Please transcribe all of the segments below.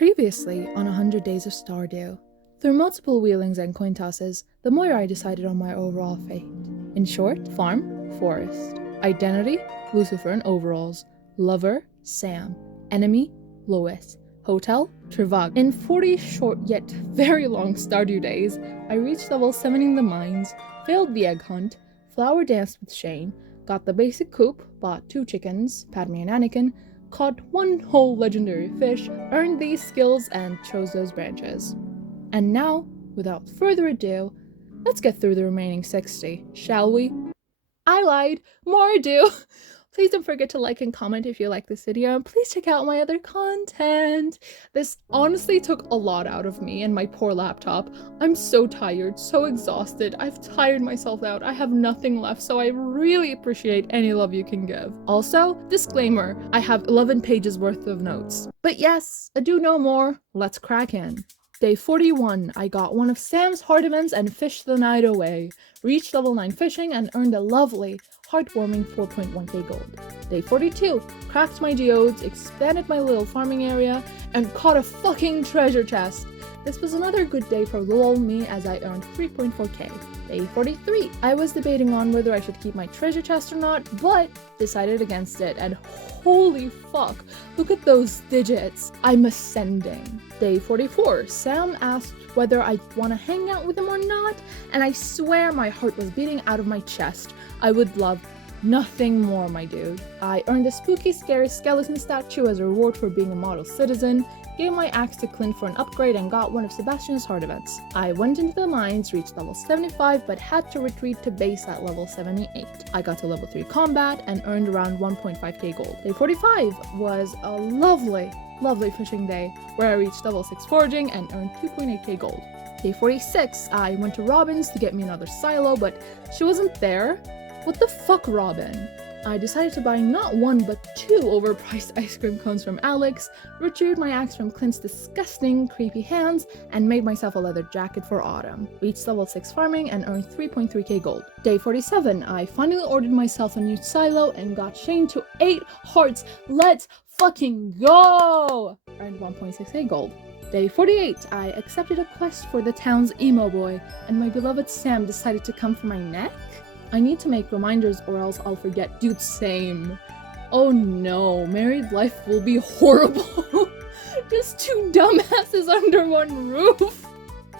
Previously on 100 Days of Stardew. Through multiple wheelings and coin tosses, the more I decided on my overall fate. In short, farm, forest. Identity, Lucifer in overalls. Lover, Sam. Enemy, Lois. Hotel, Trevag. In 40 short yet very long Stardew days, I reached level 7 in the mines, failed the egg hunt, flower danced with Shane, got the basic coop, bought 2 chickens, Padme and Anakin, caught 1 whole legendary fish, earned these skills, and chose those branches. And now, without further ado, let's get through the remaining 60, shall we? I lied, more ado! Please don't forget to like and comment if you like this video, and please check out my other content! This honestly took a lot out of me and my poor laptop. I'm so tired, so exhausted, I've tired myself out, I have nothing left, so I really appreciate any love you can give. Also, disclaimer, I have 11 pages worth of notes. But yes, ado no more, let's crack in. Day 41, I got one of Sam's hard events and fished the night away. Reached level 9 fishing and earned a lovely, heartwarming 4.1k gold. Day 42, cracked my geodes, expanded my little farming area, and caught a fucking treasure chest. This was another good day for little old me as I earned 3.4k. Day 43, I was debating on whether I should keep my treasure chest or not, but decided against it, and holy fuck, look at those digits. I'm ascending. Day 44, Sam asked whether I want to hang out with him or not, and I swear my heart was beating out of my chest. I would love nothing more, my dude. I earned a spooky, scary skeleton statue as a reward for being a model citizen, gave my axe to Clint for an upgrade, and got one of Sebastian's hard events. I went into the mines, reached level 75, but had to retreat to base at level 78. I got to level 3 combat and earned around 1.5k gold. Day 45 was a lovely fishing day, where I reached level 6 foraging and earned 2.8k gold. Day 46, I went to Robin's to get me another silo, but she wasn't there. What the fuck, Robin? I decided to buy not 1 but 2 overpriced ice cream cones from Alex, retrieved my axe from Clint's disgusting, creepy hands, and made myself a leather jacket for autumn. Reached level 6 farming and earned 3.3k gold. Day 47, I finally ordered myself a new silo and got Shane to 8 hearts. Let's fucking go! Earned 1.6k gold. Day 48, I accepted a quest for the town's emo boy, and my beloved Sam decided to come for my neck? I need to make reminders or else I'll forget. Dude, same. Oh no, married life will be horrible. Just 2 dumbasses under one roof.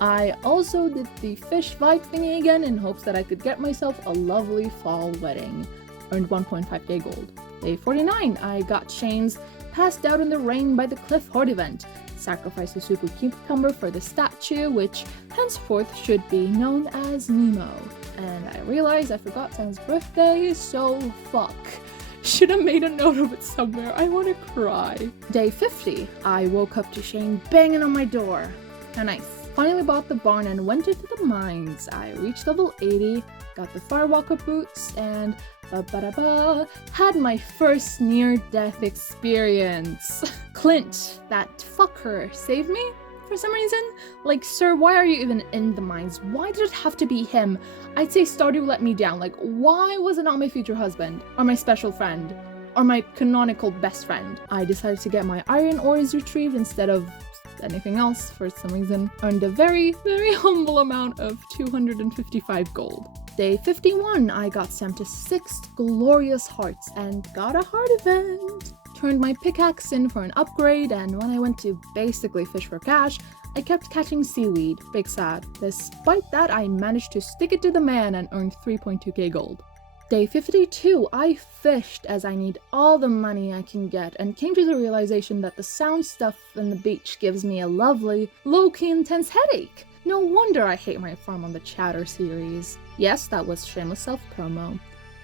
I also did the fish vibe thingy again in hopes that I could get myself a lovely fall wedding. Earned 1.5k gold. Day 49, I got Shane's Passed Out in the Rain by the Cliff hard event. Sacrificed a super cucumber for the statue, which henceforth should be known as Nemo. And I realized I forgot Sam's birthday, so fuck. Should have made a note of it somewhere, I want to cry. Day 50, I woke up to Shane banging on my door. How nice. Finally bought the barn and went into the mines. I reached level 80, got the Firewalker boots, and had my first near-death experience. Clint, that fucker, saved me? For some reason? Like, sir, why are you even in the mines? Why did it have to be him? I'd say Stardew let me down. Like, why was it not my future husband? Or my special friend? Or my canonical best friend? I decided to get my iron ores retrieved instead of anything else for some reason. Earned a very humble amount of 255 gold. Day 51, I got Sam to 6 glorious hearts and got a heart event. Turned my pickaxe in for an upgrade, and when I went to basically fish for cash, I kept catching seaweed. Big sad. Despite that, I managed to stick it to the man and earned 3.2k gold. Day 52, I fished as I need all the money I can get and came to the realization that the sound stuff in the beach gives me a lovely, low-key intense headache. No wonder I hate my farm on the Chatter series. Yes, that was shameless self-promo.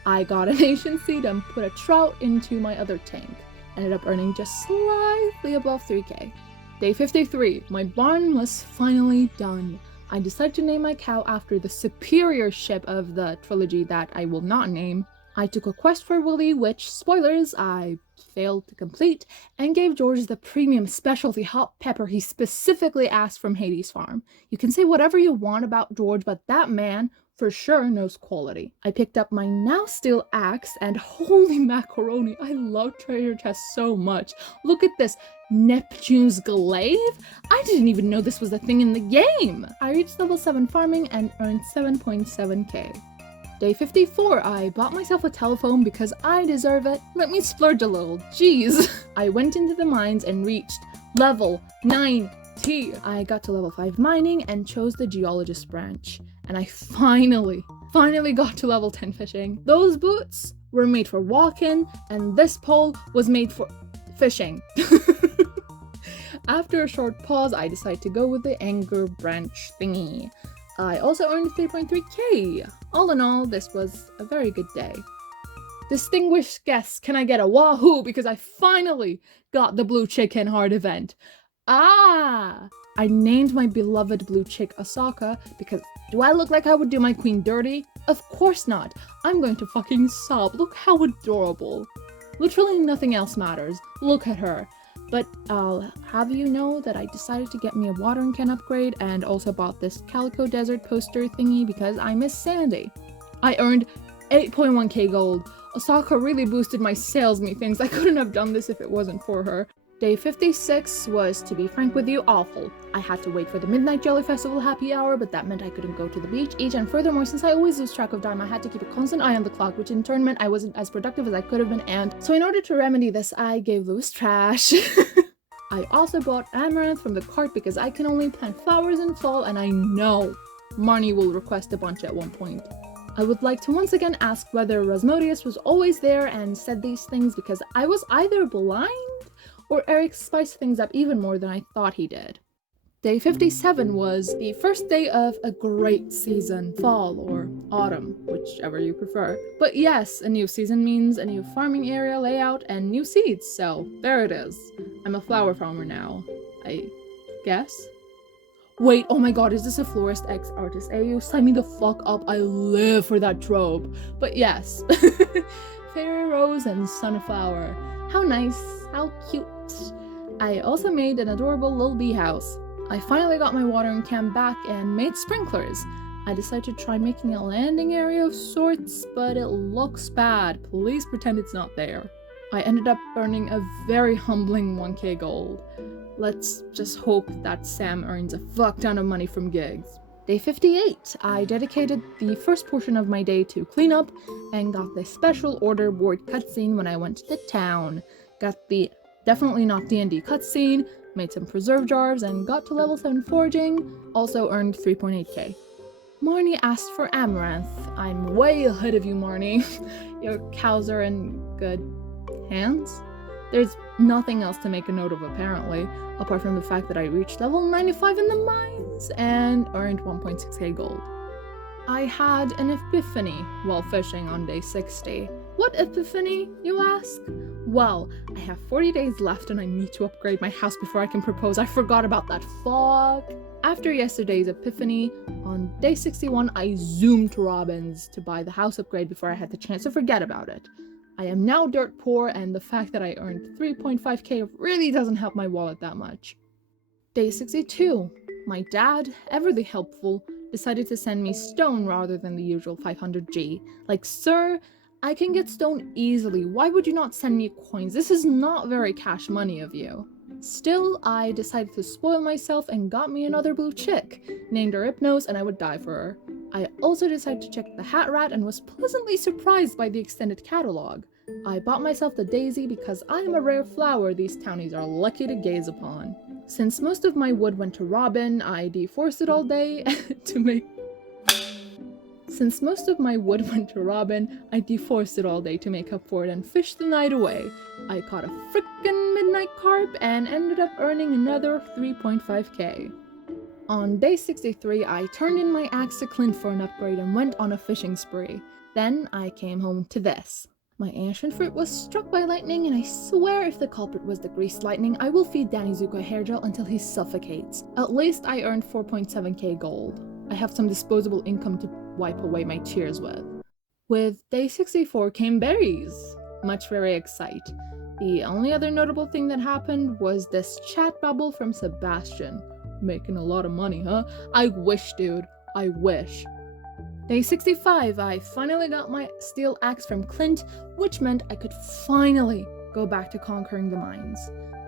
I got an ancient seed and put a trout into my other tank. Ended up earning just slightly above 3k. Day 53, my barn was finally done. I decided to name my cow after the superior ship of the trilogy that I will not name. I took a quest for Willy, which, spoilers, I failed to complete, and gave George the premium specialty hot pepper he specifically asked from Hades' farm. You can say whatever you want about George, but that man for sure knows quality. I picked up my now steel axe, and holy macaroni, I love treasure chests so much. Look at this, Neptune's glaive? I didn't even know this was a thing in the game! I reached level 7 farming and earned 7.7k. Day 54, I bought myself a telephone because I deserve it. Let me splurge a little, jeez. I went into the mines and reached level 90. I got to level 5 mining and chose the geologist branch. And I finally got to level 10 fishing. Those boots were made for walking, and this pole was made for fishing. After a short pause, I decided to go with the anger branch thingy. I also earned 3.3k. All in all, this was a very good day. Distinguished guests, can I get a wahoo because I finally got the blue chicken heart event. I named my beloved blue chick Asaka because do I look like I would do my queen dirty? Of course not. I'm going to fucking sob. Look how adorable. Literally nothing else matters. Look at her. But I'll have you know that I decided to get me a watering can upgrade and also bought this Calico Desert poster thingy because I miss Sandy. I earned 8.1k gold. Osaka really boosted my sales, methinks. I couldn't have done this if it wasn't for her. Day 56 was, to be frank with you, awful. I had to wait for the Midnight Jelly Festival happy hour, but that meant I couldn't go to the beach, eat, and furthermore, since I always lose track of time, I had to keep a constant eye on the clock, which in turn meant I wasn't as productive as I could have been, and so in order to remedy this, I gave Louis trash. I also bought amaranth from the cart because I can only plant flowers in fall, and I know Marnie will request a bunch at one point. I would like to once again ask whether Rasmodius was always there and said these things because I was either blind or Eric spiced things up even more than I thought he did. Day 57 was the first day of a great season, fall or autumn, whichever you prefer. But yes, a new season means a new farming area layout and new seeds, so there it is. I'm a flower farmer now, I guess. Wait, oh my god, is this a Florist X Artist AU? Sign me the fuck up, I live for that trope. But yes, Fairy Rose and Sunflower. How nice, how cute. I also made an adorable little bee house. I finally got my watering can back and made sprinklers. I decided to try making a landing area of sorts, but it looks bad. Please pretend it's not there. I ended up earning a very humbling 1k gold. Let's just hope that Sam earns a fuck ton of money from gigs. Day 58, I dedicated the first portion of my day to cleanup and got the special order board cutscene when I went to town. Got the definitely not D&D cutscene, made some preserve jars, and got to level 7 foraging, also earned 3.8k. Marnie asked for amaranth. I'm way ahead of you, Marnie. Your cows are in good hands? There's nothing else to make a note of apparently, apart from the fact that I reached level 95 in the mines and earned 1.6k gold. I had an epiphany while fishing on day 60. What epiphany, you ask? Well, I have 40 days left and I need to upgrade my house before I can propose. I forgot about that. Fuck. After yesterday's epiphany, on day 61, I zoomed to Robin's to buy the house upgrade before I had the chance to forget about it. I am now dirt poor, and the fact that I earned 3.5k really doesn't help my wallet that much. Day 62. My dad, everly helpful, decided to send me stone rather than the usual 500G. Like, sir, I can get stone easily. Why would you not send me coins? This is not very cash money of you. Still, I decided to spoil myself and got me another blue chick, named her Hypnos, and I would die for her. I also decided to check the Hat Rat and was pleasantly surprised by the extended catalog. I bought myself the Daisy because I am a rare flower these townies are lucky to gaze upon. Since most of my wood went to Robin, I deforested all day to make up for it and fished the night away. I caught a frickin' midnight carp and ended up earning another 3.5k. On day 63, I turned in my axe to Clint for an upgrade and went on a fishing spree. Then I came home to this. My ancient fruit was struck by lightning, and I swear if the culprit was the greased lightning, I will feed Danny Zuko hair gel until he suffocates. At least I earned 4.7k gold. I have some disposable income to wipe away my tears with. With day 64 came berries. Much very excite. The only other notable thing that happened was this chat bubble from Sebastian. Making a lot of money, huh? I wish, dude. I wish. Day 65, I finally got my steel axe from Clint, which meant I could finally go back to conquering the mines.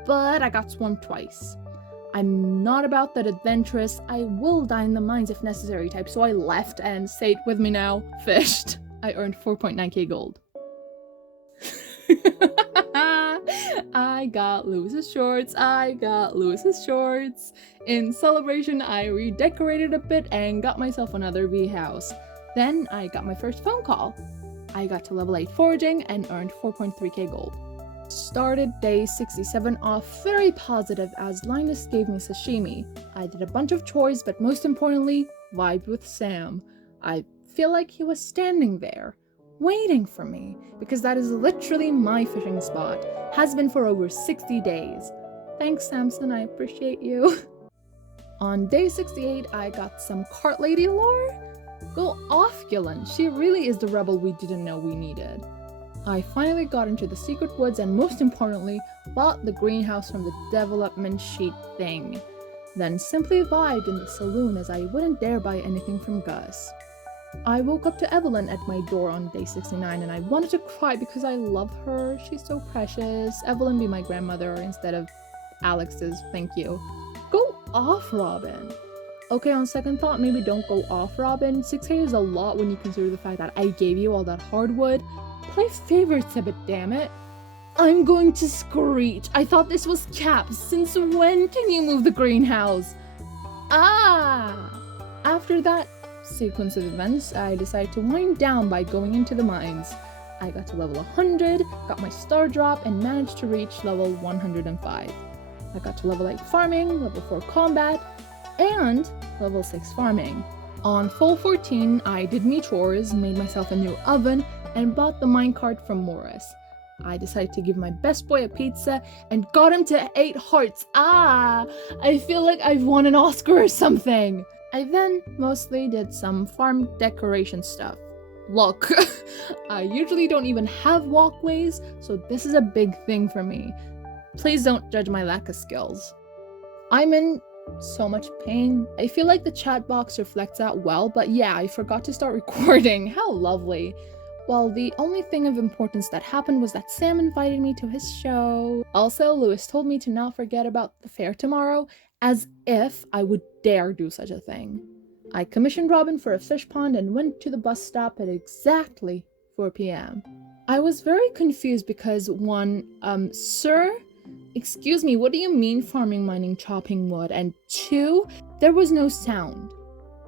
but I got swarmed twice. I'm not about that adventurous, I will die in the mines if necessary type, so I left and, say it with me now, fished. I earned 4.9k gold. I got Lewis's shorts, In celebration, I redecorated a bit and got myself another bee house. Then I got my first phone call. I got to level 8 foraging and earned 4.3k gold. Started day 67 off very positive as Linus gave me sashimi. I did a bunch of chores, but most importantly, vibed with Sam. I feel like he was standing there, waiting for me, because that is literally my fishing spot. Has been for over 60 days. Thanks, Samson, I appreciate you. On day 68, I got some cart lady lore. Go off, Gillen, she really is the rebel we didn't know we needed. I finally got into the secret woods and most importantly, bought the greenhouse from the development sheet thing. Then simply vibed in the saloon as I wouldn't dare buy anything from Gus. I woke up to Evelyn at my door on day 69 and I wanted to cry because I love her. She's so precious. Evelyn be my grandmother instead of Alex's, thank you. Go off, Robin. Okay, on second thought, maybe don't go off, Robin. 6k is a lot when you consider the fact that I gave you all that hardwood. Play favorites a bit, damn it. I'm going to screech. I thought this was Cap. Since when can you move the greenhouse? Ah! After that sequence of events, I decided to wind down by going into the mines. I got to level 100, got my star drop, and managed to reach level 105. I got to level 8 farming, level 4 combat, and level 6 farming. On full 14, I did me chores, made myself a new oven, and bought the minecart from Morris. I decided to give my best boy a pizza and got him to 8 hearts. Ah! I feel like I've won an Oscar or something! I then mostly did some farm decoration stuff. Look, I usually don't even have walkways, so this is a big thing for me. Please don't judge my lack of skills. I'm in so much pain. I feel like the chat box reflects that well, but yeah, I forgot to start recording. How lovely. Well, the only thing of importance that happened was that Sam invited me to his show. Also, Lewis told me to not forget about the fair tomorrow, as if I would dare do such a thing. I commissioned Robin for a fish pond and went to the bus stop at exactly 4 p.m. I was very confused because sir? Excuse me, what do you mean farming, mining, chopping wood? And 2, there was no sound.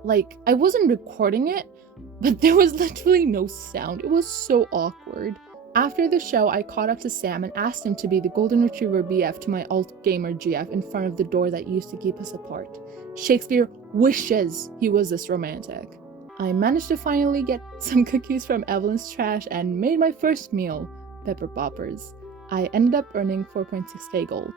Like, I wasn't recording it, but there was literally no sound. It was so awkward. After the show, I caught up to Sam and asked him to be the Golden Retriever BF to my alt gamer GF in front of the door that used to keep us apart. Shakespeare wishes he was this romantic. I managed to finally get some cookies from Evelyn's trash and made my first meal, pepper poppers. I ended up earning 4.6k gold.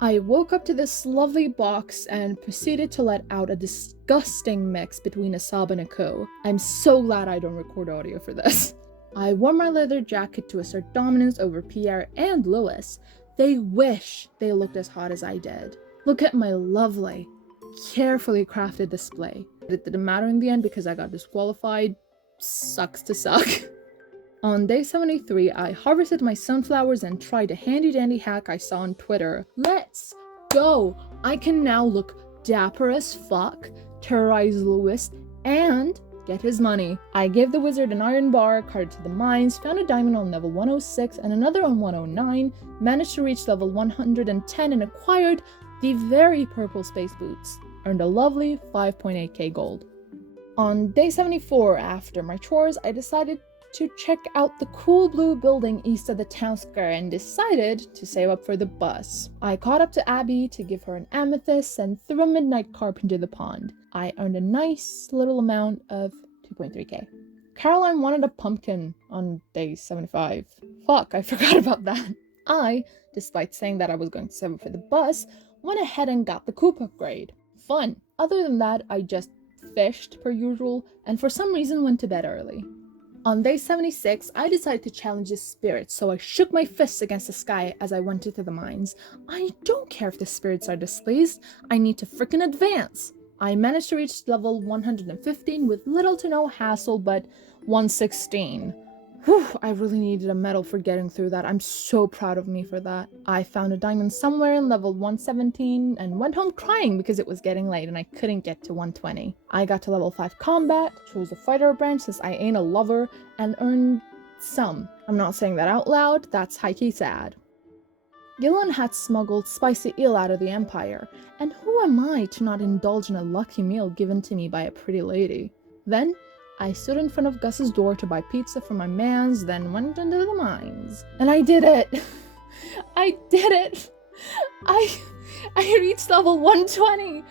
I woke up to this lovely box and proceeded to let out a disgusting mix between a sob and a coo. I'm so glad I don't record audio for this. I wore my leather jacket to assert dominance over Pierre and Louis. They wish they looked as hot as I did. Look at my lovely, carefully crafted display. It didn't matter in the end because I got disqualified. Sucks to suck. On day 73, I harvested my sunflowers and tried a handy-dandy hack I saw on Twitter. Let's go! I can now look dapper as fuck, terrorize Lewis, and get his money. I gave the wizard an iron bar, carted to the mines, found a diamond on level 106 and another on 109, managed to reach level 110 and acquired the very purple space boots. Earned a lovely 5.8k gold. On day 74, after my chores, I decided to check out the cool blue building east of the town square and decided to save up for the bus. I caught up to Abby to give her an amethyst and threw a midnight carp into the pond. I earned a nice little amount of 2.3k. Caroline wanted a pumpkin on day 75. Fuck, I forgot about that. I, despite saying that I was going to save up for the bus, went ahead and got the coop upgrade. Fun. Other than that, I just fished per usual and for some reason went to bed early. On day 76, I decided to challenge the spirits, so I shook my fists against the sky as I went into the mines. I don't care if the spirits are displeased, I need to frickin' advance. I managed to reach level 115 with little to no hassle, but 116. Whew, I really needed a medal for getting through that. I'm so proud of me for that. I found a diamond somewhere in level 117 and went home crying because it was getting late and I couldn't get to 120. I got to level 5 combat, chose a fighter branch since I ain't a lover, and earned some. I'm not saying that out loud, that's high-key sad. Gillen had smuggled spicy eel out of the Empire, and who am I to not indulge in a lucky meal given to me by a pretty lady? Then, I stood in front of Gus's door to buy pizza for my mans, then went into the mines. And I did it! I did it! I reached level 120!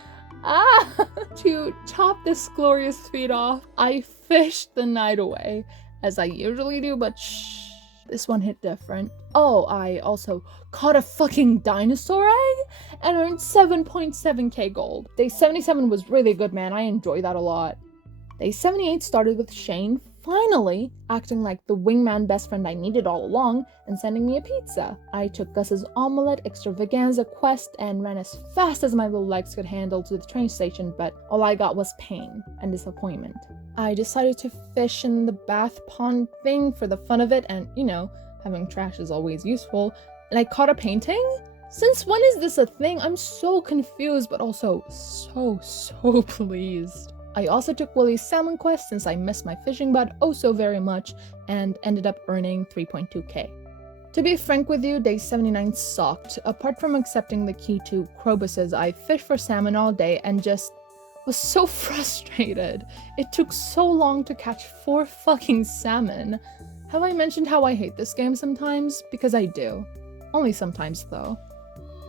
To top this glorious feat off, I fished the night away, as I usually do, but shh. This one hit different. Oh, I also caught a fucking dinosaur egg and earned 7.7k gold. Day 77 was really good, man. I enjoyed that a lot. Day 78 started with Shane finally acting like the wingman best friend I needed all along and sending me a pizza. I took Gus's omelette extravaganza quest and ran as fast as my little legs could handle to the train station, but all I got was pain and disappointment. I decided to fish in the bath pond thing for the fun of it, and you know, having trash is always useful, and I caught a painting? Since when is this a thing? I'm so confused, but also so pleased. I also took Willie's salmon quest since I missed my fishing bud oh so very much and ended up earning 3.2k. To be frank with you, day 79 sucked. Apart from accepting the key to Krobus's, I fished for salmon all day and just was so frustrated. It took so long to catch 4 fucking salmon. Have I mentioned how I hate this game sometimes? Because I do. Only sometimes though.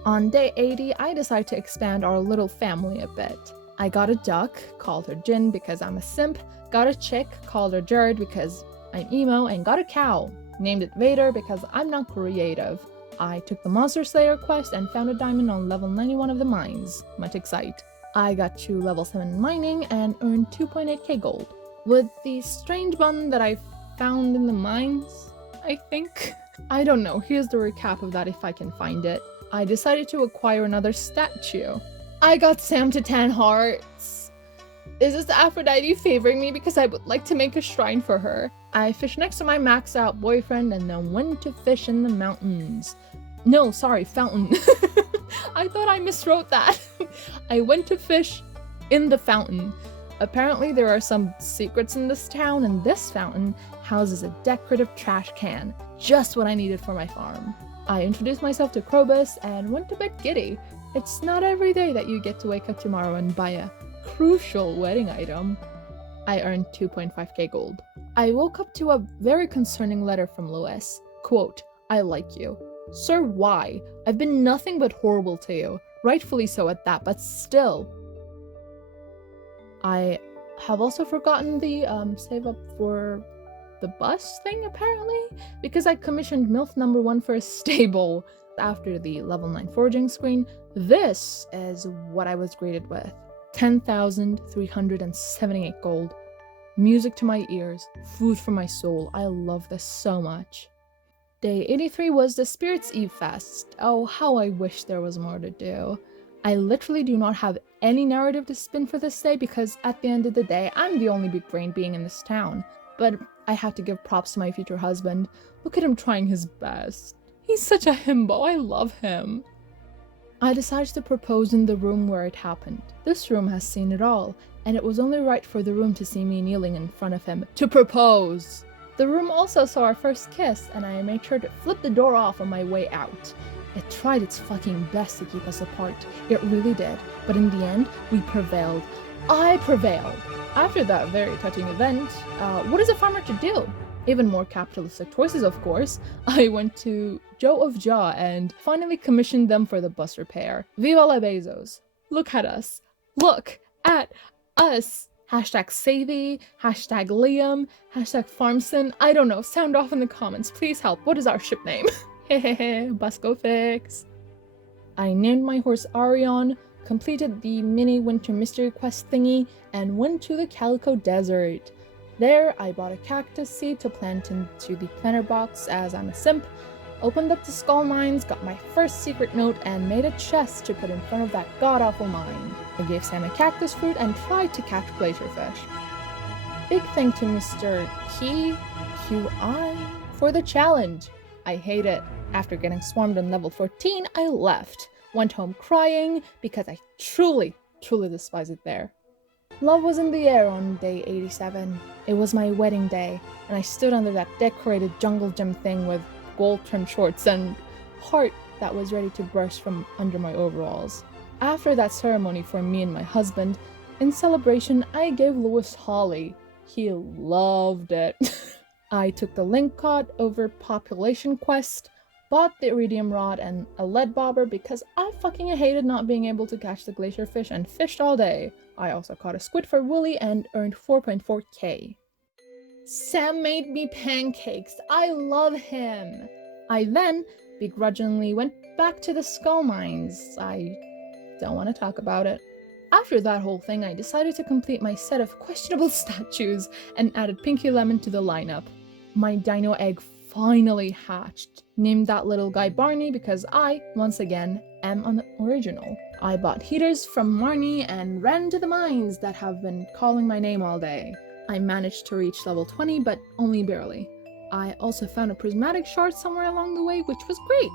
On day 80, I decided to expand our little family a bit. I got a duck, called her Jin because I'm a simp, got a chick, called her Jared because I'm emo, and got a cow, named it Vader because I'm not creative. I took the Monster Slayer quest and found a diamond on level 91 of the mines. Much excite. I got to level 7 mining and earned 2.8k gold. With the strange bun that I found in the mines, I think? I don't know, here's the recap of that if I can find it. I decided to acquire another statue. I got Sam to 10 hearts. Is this Aphrodite favoring me because I would like to make a shrine for her? I fished next to my maxed out boyfriend and then went to fish in the mountains. No, sorry, fountain. I thought I miswrote that. I went to fish in the fountain. Apparently there are some secrets in this town, and this fountain houses a decorative trash can. Just what I needed for my farm. I introduced myself to Krobus and went to bed giddy. It's not every day that you get to wake up tomorrow and buy a crucial wedding item. I earned 2.5k gold. I woke up to a very concerning letter from Lewis. Quote, I like you. Sir, why? I've been nothing but horrible to you. Rightfully so at that, but still. I have also forgotten the save up for the bus thing, apparently, because I commissioned MILF number 1 for a stable. After the level 9 foraging screen, this is what I was greeted with. 10,378 gold. Music to my ears, food for my soul. I love this so much. Day 83 was the Spirits Eve Fest. Oh, how I wish there was more to do. I literally do not have any narrative to spin for this day because at the end of the day, I'm the only big brain being in this town. But I have to give props to my future husband. Look at him trying his best. He's such a himbo, I love him. I decided to propose in the room where it happened. This room has seen it all, and it was only right for the room to see me kneeling in front of him to propose. The room also saw our first kiss, and I made sure to flip the door off on my way out. It tried its fucking best to keep us apart. It really did, but in the end, we prevailed. I prevailed. After that very touching event, what is a farmer to do? Even more capitalistic choices, of course. I went to Joe of Jaw and finally commissioned them for the bus repair. Viva la Bezos. Look at us. Look at us. Hashtag Savvy, hashtag Liam, hashtag Farmson. I don't know. Sound off in the comments. Please help. What is our ship name? Hehehe, Busco fix. I named my horse Arion, completed the mini winter mystery quest thingy, and went to the Calico Desert. There, I bought a cactus seed to plant into the planter box as I'm a simp, opened up the skull mines, got my first secret note, and made a chest to put in front of that god-awful mine. I gave Sam a cactus fruit and tried to catch glacierfish. Big thank to Mr. QI for the challenge. I hate it. After getting swarmed on level 14, I left. Went home crying because I truly despise it there. Love was in the air on day 87. It was my wedding day, and I stood under that decorated jungle gym thing with gold-trimmed shorts and heart that was ready to burst from under my overalls. After that ceremony for me and my husband, in celebration, I gave Lewis Holly. He loved it. I took the link cod over population quest, bought the iridium rod and a lead bobber because I fucking hated not being able to catch the glacier fish and fished all day. I also caught a squid for Wooly and earned 4.4k. Sam made me pancakes. I love him. I then begrudgingly went back to the skull mines. I don't want to talk about it. After that whole thing, I decided to complete my set of questionable statues and added Pinky Lemon to the lineup. My dino egg finally hatched. Named that little guy Barney because I, once again, am an original. I bought heaters from Marnie and ran to the mines that have been calling my name all day. I managed to reach level 20, but only barely. I also found a prismatic shard somewhere along the way, which was great.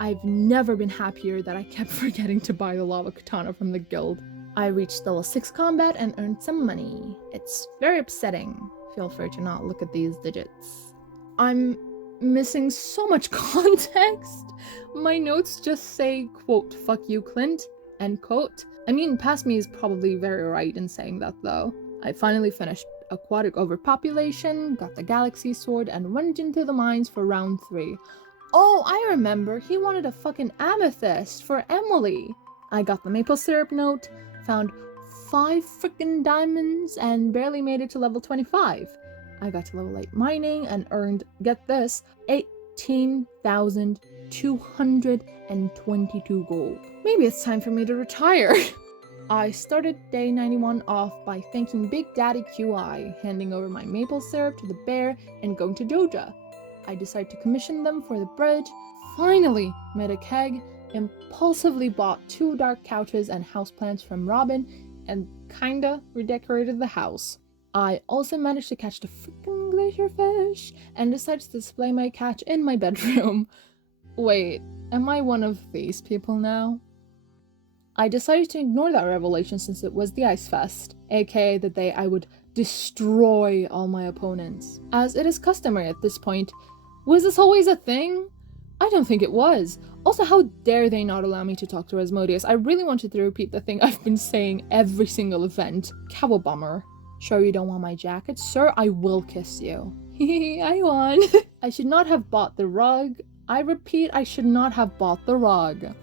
I've never been happier that I kept forgetting to buy the lava katana from the guild. I reached level 6 combat and earned some money. It's very upsetting. Feel free to not look at these digits. I'm missing so much context. My notes just say, quote, "fuck you, Clint," end quote. I mean, past me is probably very right in saying that though. I finally finished Aquatic Overpopulation, got the Galaxy Sword, and went into the mines for round 3. Oh, I remember, he wanted a fucking amethyst for Emily. I got the maple syrup note, found 5 freaking diamonds, and barely made it to level 25. I got to level 8 mining and earned, get this, 18,222 gold. Maybe it's time for me to retire. I started day 91 off by thanking Big Daddy QI, handing over my maple syrup to the bear, and going to Doja. I decided to commission them for the bridge, finally made a keg, impulsively bought 2 dark couches and houseplants from Robin, and kinda redecorated the house. I also managed to catch the freaking glacier fish, and decided to display my catch in my bedroom. Wait, am I one of these people now? I decided to ignore that revelation since it was the Ice Fest, aka the day I would destroy all my opponents. As it is customary at this point, was this always a thing? I don't think it was. Also, how dare they not allow me to talk to Asmodeus? I really wanted to repeat the thing I've been saying every single event. Cowabummer. Sure you don't want my jacket? Sir, I will kiss you. Hehe, I won. I should not have bought the rug. I repeat, I should not have bought the rug.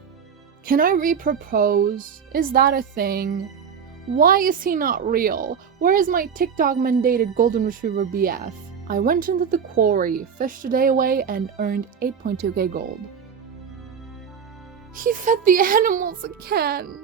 Can I re-propose? Is that a thing? Why is he not real? Where is my TikTok mandated golden retriever BF? I went into the quarry, fished a day away, and earned 8.2k gold. He fed the animals again!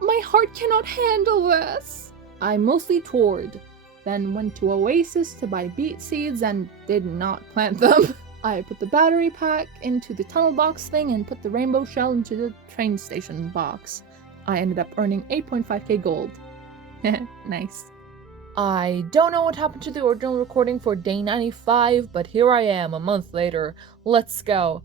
My heart cannot handle this! I mostly toured, then went to Oasis to buy beet seeds and did not plant them. I put the battery pack into the tunnel box thing and put the rainbow shell into the train station box. I ended up earning 8.5k gold. Nice. I don't know what happened to the original recording for day 95, but here I am a month later. Let's go.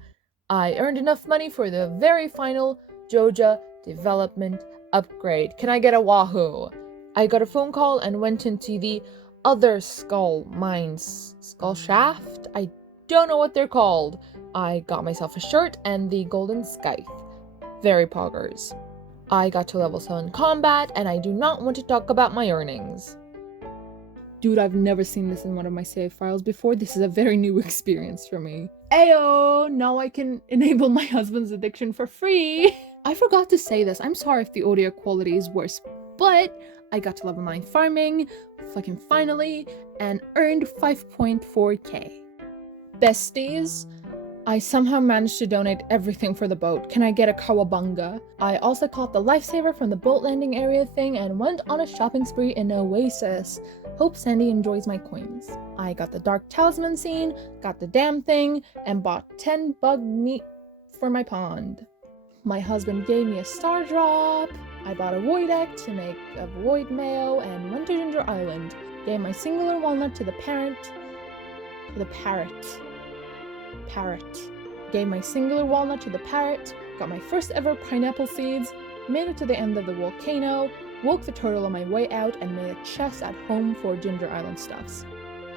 I earned enough money for the very final Joja development upgrade. Can I get a wahoo? I got a phone call and went into the other skull mines. Skull shaft? I don't know what they're called. I got myself a shirt and the golden scythe. Very poggers. I got to level 7 combat, and I do not want to talk about my earnings. Dude, I've never seen this in one of my save files before. This is a very new experience for me. Ayo! Now I can enable my husband's addiction for free! I forgot to say this. I'm sorry if the audio quality is worse, but I got to level 9 farming, fucking finally, and earned 5.4k. Besties, I somehow managed to donate everything for the boat. Can I get a kawabunga? I also caught the lifesaver from the boat landing area thing and went on a shopping spree in Oasis. Hope Sandy enjoys my coins. I got the dark talisman scene, got the damn thing, and bought 10 bug meat for my pond. My husband gave me a star drop. I bought a void egg to make a void mayo and went to Ginger Island. Gave my singular walnut to the parent. to the parrot. Gave my singular walnut to the parrot, got my first ever pineapple seeds, made it to the end of the volcano, woke the turtle on my way out, and made a chest at home for Ginger Island stuffs.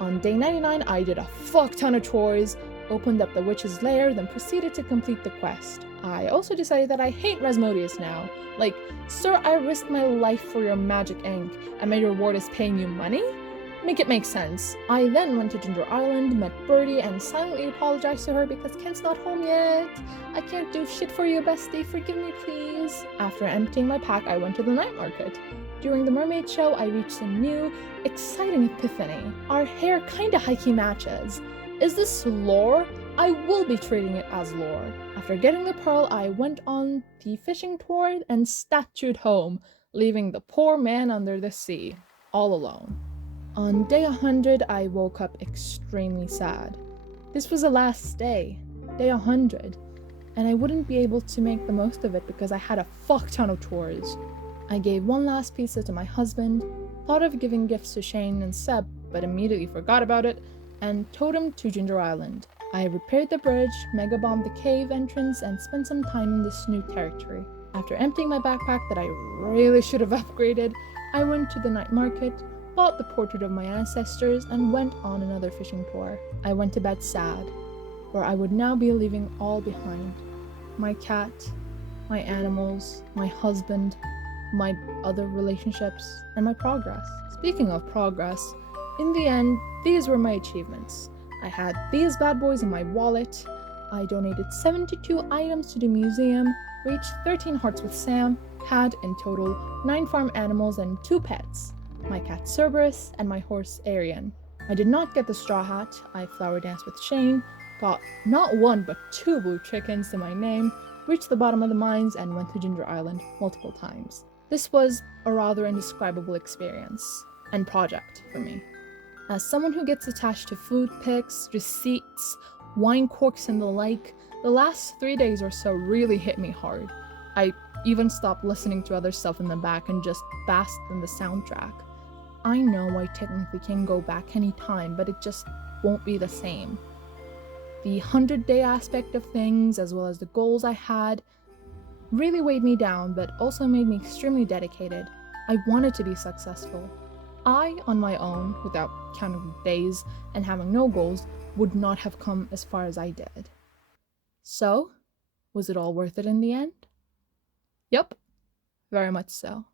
On day 99, I did a fuck ton of chores, opened up the witch's lair, then proceeded to complete the quest. I also decided that I hate Rasmodius now. Like, sir, I risked my life for your magic ink, and my reward is paying you money? Make it make sense. I then went to Ginger Island, met Birdie, and silently apologized to her because Kent's not home yet. I can't do shit for you, bestie. Forgive me, please. After emptying my pack, I went to the night market. During the mermaid show, I reached a new, exciting epiphany. Our hair kinda hikey matches. Is this lore? I will be treating it as lore. After getting the pearl, I went on the fishing tour and statued home, leaving the poor man under the sea, all alone. On day 100, I woke up extremely sad. This was the last day 100, and I wouldn't be able to make the most of it because I had a fuck ton of chores. I gave one last pizza to my husband, thought of giving gifts to Shane and Seb, but immediately forgot about it, and towed him to Ginger Island. I repaired the bridge, megabombed the cave entrance, and spent some time in this new territory. After emptying my backpack that I really should have upgraded, I went to the night market, bought the portrait of my ancestors, and went on another fishing tour. I went to bed sad, for I would now be leaving all behind. My cat, my animals, my husband, my other relationships, and my progress. Speaking of progress, in the end, these were my achievements. I had these bad boys in my wallet, I donated 72 items to the museum, reached 13 hearts with Sam, had in total 9 farm animals and 2 pets, my cat Cerberus and my horse Arian. I did not get the straw hat, I flower danced with Shane, got not 1 but 2 blue chickens to my name, reached the bottom of the mines, and went to Ginger Island multiple times. This was a rather indescribable experience and project for me. As someone who gets attached to food pics, receipts, wine corks, and the like, the last 3 days or so really hit me hard. I even stopped listening to other stuff in the back and just basked in the soundtrack. I know I technically can go back anytime, but it just won't be the same. The 100-day aspect of things, as well as the goals I had, really weighed me down, but also made me extremely dedicated. I wanted to be successful. I, on my own, without counting days and having no goals, would not have come as far as I did. So, was it all worth it in the end? Yup, very much so.